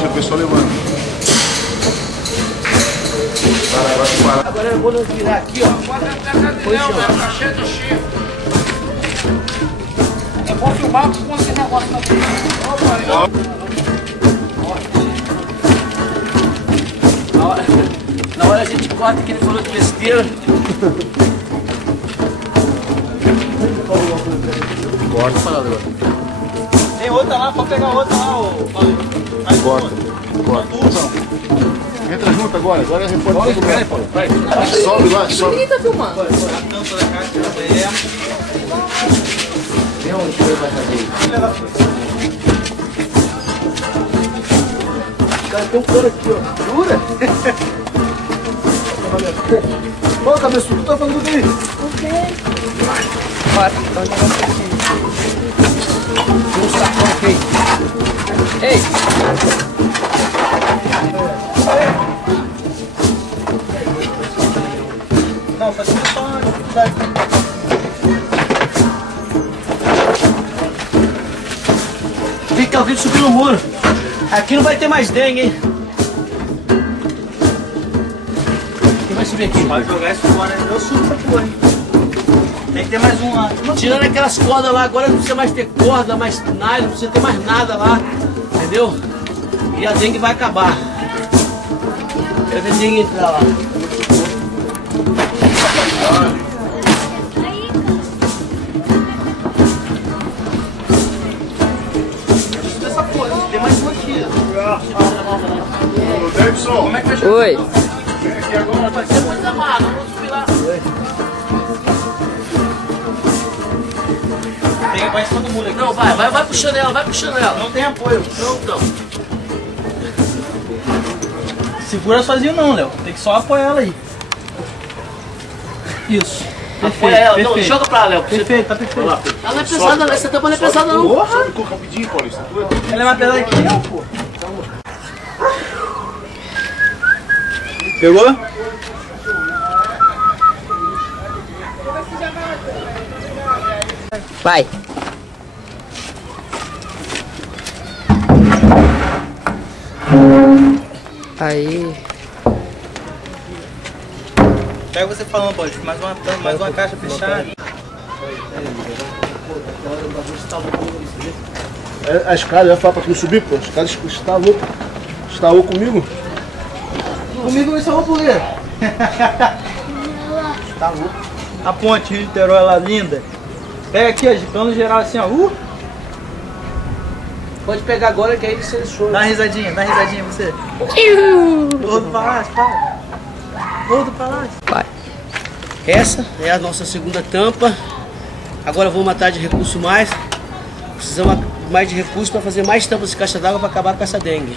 deixa o pessoal levando. Agora eu vou virar aqui, ó. Foi o chão. Tá cheio de chifre. É bom filmar porque você negócio na frente. Na hora a gente corta que ele falou de besteira. Corta. Tem outra lá, pode pegar outra lá, ô Paulinho. Corta. Entra junto agora é repórter do médico. Sobe lá, sobe. Quem tá filmando? A tampa da caixa da BM. Vem onde foi vai fazer. Cara, tem um cano aqui, ó. Jura? Ô, cabeçudo, tu tá falando do quê? Bora, então já vai ser aqui. Tem um sacão aqui. Ei! Não, só tinha só uma dificuldade. Vem cá, alguém subiu no muro. Aqui não vai ter mais dengue, hein? Quem vai subir aqui? Pode jogar isso fora, eu subo essa porra, hein? Tem que ter mais um lá. Tirando aquelas cordas lá, agora não precisa mais ter corda, mais nylon, não precisa ter mais nada lá. Entendeu? E a dengue vai acabar. Quero ver dengue entrar lá. Essa porra, tem mais uma aqui. Ô, Davidson, como é que vai Oi. Vem aqui agora. Vai ser coisa mala, vamos subir lá. Tem mais todo mundo aqui. Não, vai puxando ela, vai puxando ela. Não tem apoio. Não. Segura sozinho não, Léo. Tem que só apoiar ela aí. Isso. Apoia ela, não, joga pra ela, Léo. Perfeito, tá perfeito. Ela não é pesada, não. Essa tampa não é pesada, não. Sobe com rapidinho, Paulista. Ela é mais pesada que eu, pô. Pegou? Vai. Aí. Pega você falando, pode. Mais uma caixa fechada. A escada, eu ia falar pra tu subir, pô. A escada estalou. Estalou comigo? Comigo isso é uma poeira. Tá louco. A ponte Rio Niterói, ela linda. Pega aqui, ó, de plano geral assim, ó. Pode pegar agora que aí ele seleciona. Dá uma risadinha você. Todo palácio, fala. Todo palácio. Vai. Essa é a nossa segunda tampa. Agora vamos atrás de recurso mais. Precisamos mais de recursos para fazer mais tampas de caixa d'água para acabar com essa dengue.